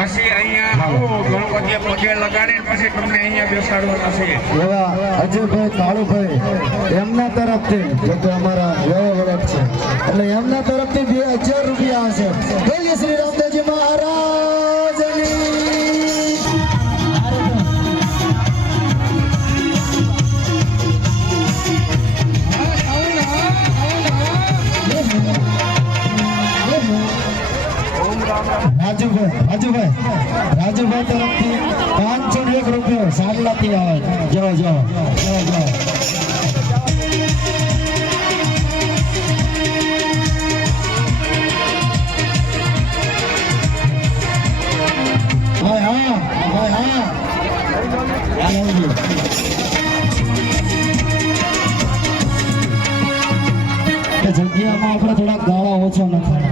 પછી અહીંયા આવો ગણપતિએ પગે લગાડીને પછી તમને અહીંયા બેસાડવાના છે એવા અજયભાઈ કાળુભાઈ એમના તરફથી જો કે અમારા વ્યવહાર છે એટલે એમના તરફથી 2000 રૂપિયા હશે. બોલીએ શ્રી રામદેવજી મહારાજની. રાજુભાઈ તરફથી 501 રૂપિયા સાડલાથી આવે. જાઓ જાઓ જાઓ જાઓ. જગ્યામાં આપણે થોડા ગાળા ઓછો નથી.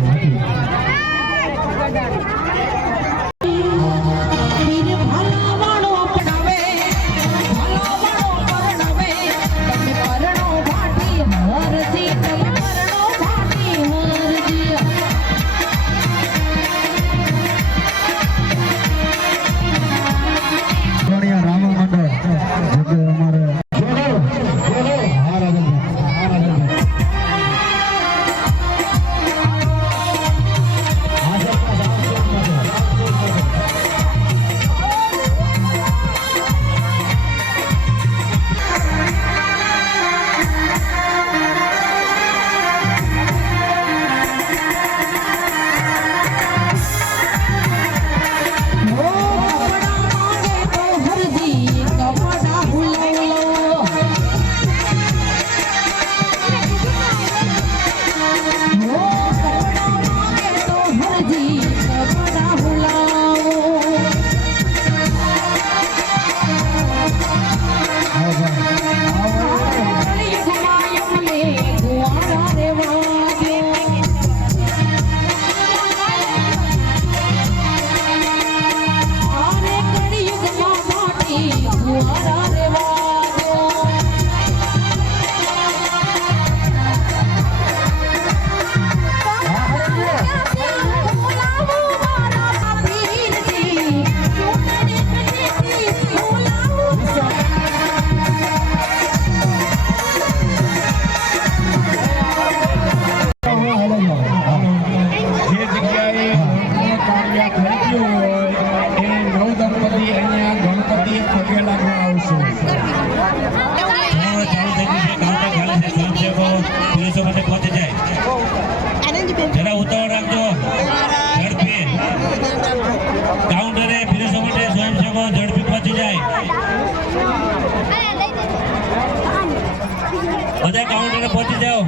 બધા કાઉન્ટરે પહોંચી જાઓ.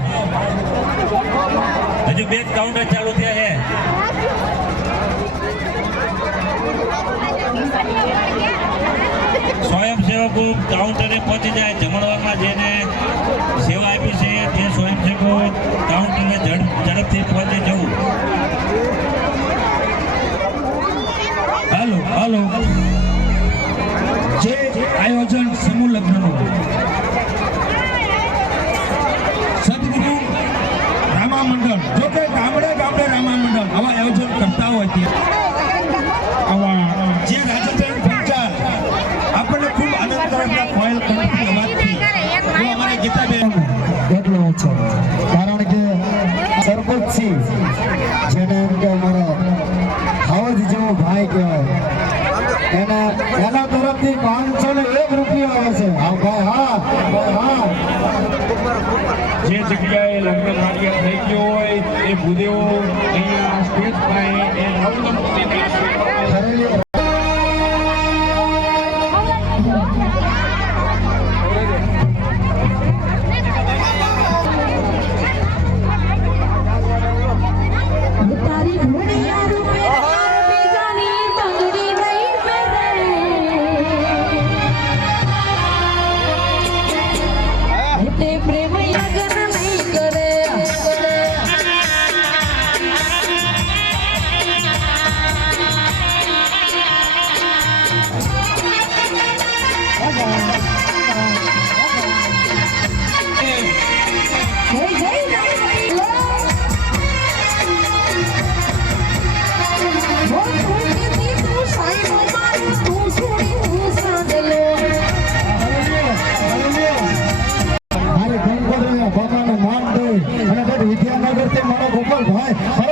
હજુ 2 કાઉન્ટર ચાલુ થયા છે. સ્વયંસેવકો કાઉન્ટરે પહોંચી જાય. જમણવારમાં જેને સેવા આપી છે તે સ્વયંસેવકો કાઉન્ટરે ઝડપથી પહોંચી જવું. હાલો હાલો. જે આયોજન સમૂહ લગ્નનું સદગુરુ રામા મંડળ, જો કે ગામડે ગામડે રામા મંડળ આવા આયોજન કરતા હોય છે. આવા જે રાજેન્દ્ર પંચાલ આપણને ખૂબ આનંદ કરે કોયલ કંપની અવાજથી અમારે ગીતાબેન એટલો ઓછો, કારણ કે સરપંચસિંહ જેને એમ કે અમારા હાવજ જેવો ભાઈ કહેવાય એના તરફથી 501 રૂપિયા આવે છે. હા ભાઈ હા, ભાઈ હા. જે જગ્યાએ લગ્ન કાર્ય થઈ ગયો હોય એ ભૂદેવો અહીંયા સ્ટેજ પાસે એ નવદંપતિને ભાઈ